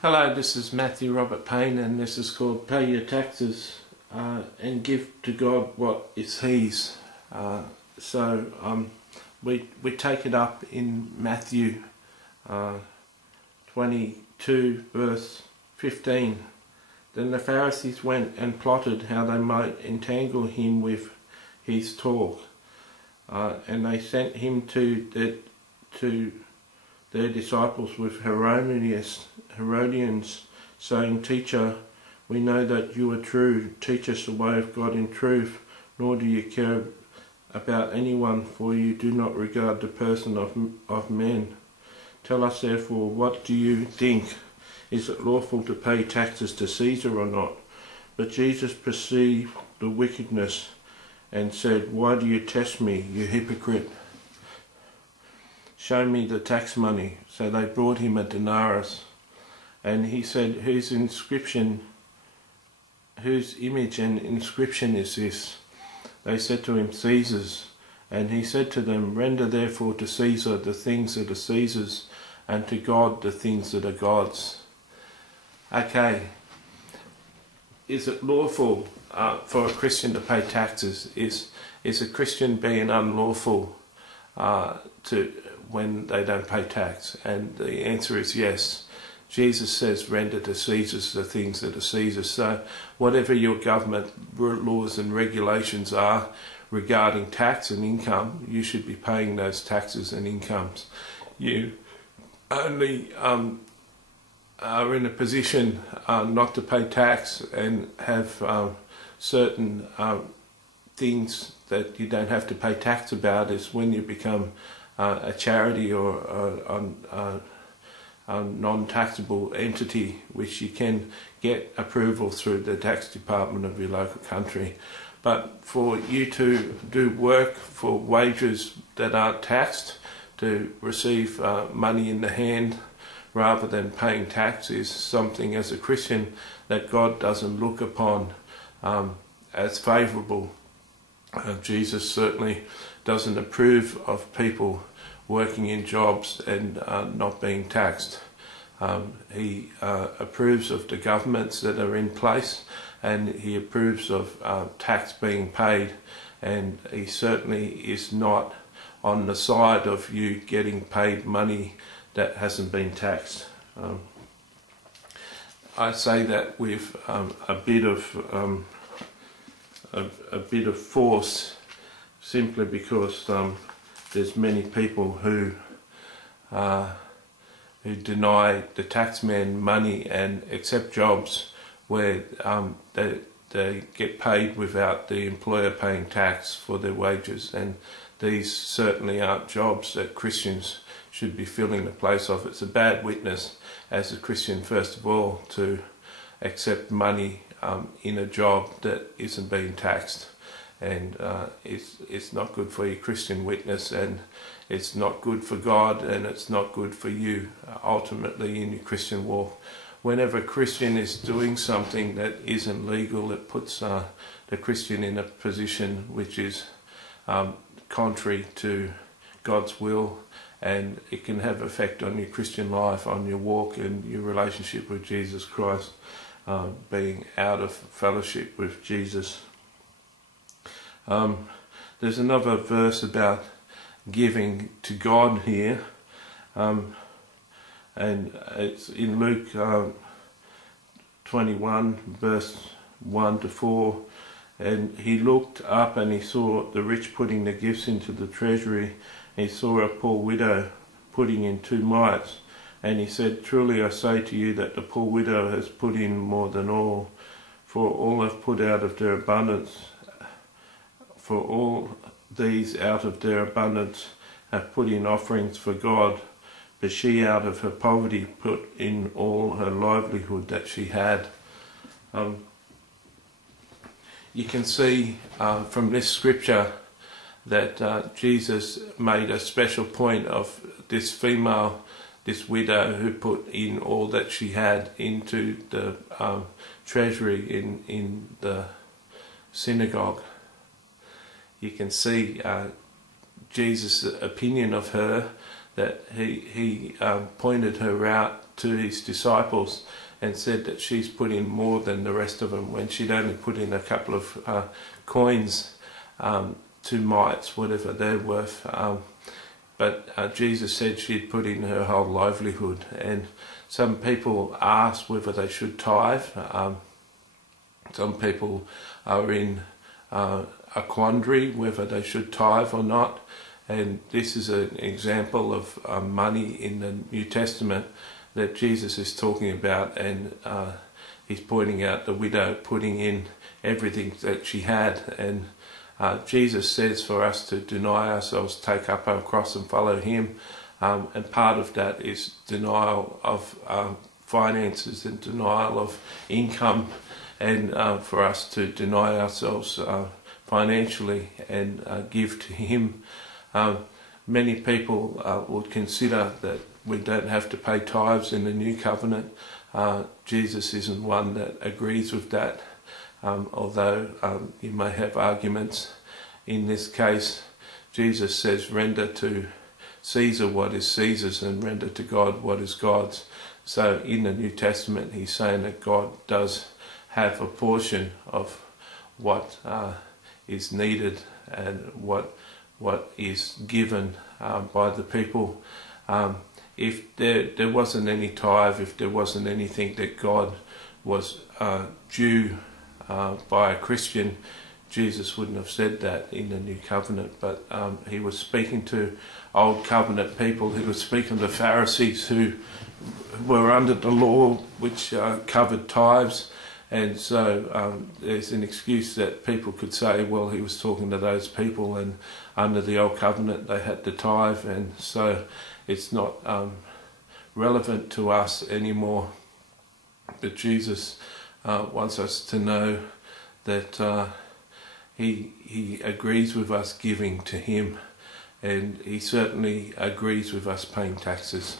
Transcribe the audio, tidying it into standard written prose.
Hello, this is Matthew Robert Payne, and this is called Pay Your Taxes and Give to God what is His. We take it up in Matthew 22 verse 15. Then the Pharisees went and plotted how they might entangle him with his talk, and they sent him to their disciples with Herodians, saying, Teacher, we know that you are true. Teach us the way of God in truth, nor do you care about anyone, for you do not regard the person of men. Tell us therefore, what do you think? Is it lawful to pay taxes to Caesar or not? But Jesus perceived the wickedness and said, Why do you test me, you hypocrite? Show me the tax money. So they brought him a denarius, and he said, whose image and inscription is this? They said to him, Caesar's. And he said to them, Render therefore to Caesar the things that are Caesar's, and to God the things that are God's. Okay, is it lawful for a Christian to pay taxes? Is a Christian being unlawful when they don't pay tax? And the answer is yes. Jesus says, render to Caesar the things that are Caesar's. So whatever your government laws and regulations are regarding tax and income, you should be paying those taxes and incomes. You only are in a position not to pay tax and have certain things that you don't have to pay tax about is when you become a charity or a non-taxable entity, which you can get approval through the tax department of your local country. But for you to do work for wages that aren't taxed, to receive money in the hand rather than paying tax, is something as a Christian that God doesn't look upon as favourable. Jesus certainly doesn't approve of people working in jobs and not being taxed. He approves of the governments that are in place, and he approves of tax being paid, and he certainly is not on the side of you getting paid money that hasn't been taxed. I say that with a bit of force, simply because there's many people who deny the taxman money and accept jobs where they get paid without the employer paying tax for their wages, and these certainly aren't jobs that Christians should be filling the place of. It's a bad witness as a Christian, first of all, to accept money in a job that isn't being taxed, and it's not good for your Christian witness, and it's not good for God, and it's not good for you ultimately in your Christian walk. Whenever a Christian is doing something that isn't legal, it puts the Christian in a position which is contrary to God's will, and it can have effect on your Christian life, on your walk and your relationship with Jesus Christ, being out of fellowship with Jesus. There's another verse about giving to God here, and it's in Luke 21 verse 1 to 4. And he looked up and he saw the rich putting the gifts into the treasury. He saw a poor widow putting in 2 mites, and he said, Truly I say to you that the poor widow has put in more than all, for all have put out of their abundance. For all these out of their abundance have put in offerings for God, but she out of her poverty put in all her livelihood that she had. You can see from this scripture that Jesus made a special point of this female, this widow, who put in all that she had into the treasury in the synagogue. You can see Jesus' opinion of her, that he pointed her out to his disciples and said that she's put in more than the rest of them when she'd only put in a couple of coins, 2 mites, whatever they're worth. But Jesus said she'd put in her whole livelihood. And some people ask whether they should tithe. Some people are in a quandary whether they should tithe or not. And this is an example of money in the New Testament that Jesus is talking about, and he's pointing out the widow putting in everything that she had. And Jesus says for us to deny ourselves, take up our cross and follow him, and part of that is denial of finances and denial of income, and for us to deny ourselves financially and give to him. Many people would consider that we don't have to pay tithes in the new covenant. Jesus isn't one that agrees with that, although you may have arguments. In this case, Jesus says render to Caesar what is Caesar's and render to God what is God's. So in the New Testament he's saying that God does have a portion of what is needed and what is given by the people. If there wasn't any tithe, if there wasn't anything that God was due by a Christian, Jesus wouldn't have said that in the New Covenant. But he was speaking to Old Covenant people. He was speaking to Pharisees who were under the law which covered tithes. And so there's an excuse that people could say, well, he was talking to those people, and under the Old Covenant they had to tithe, and so it's not relevant to us anymore. But Jesus wants us to know that he agrees with us giving to him, and he certainly agrees with us paying taxes.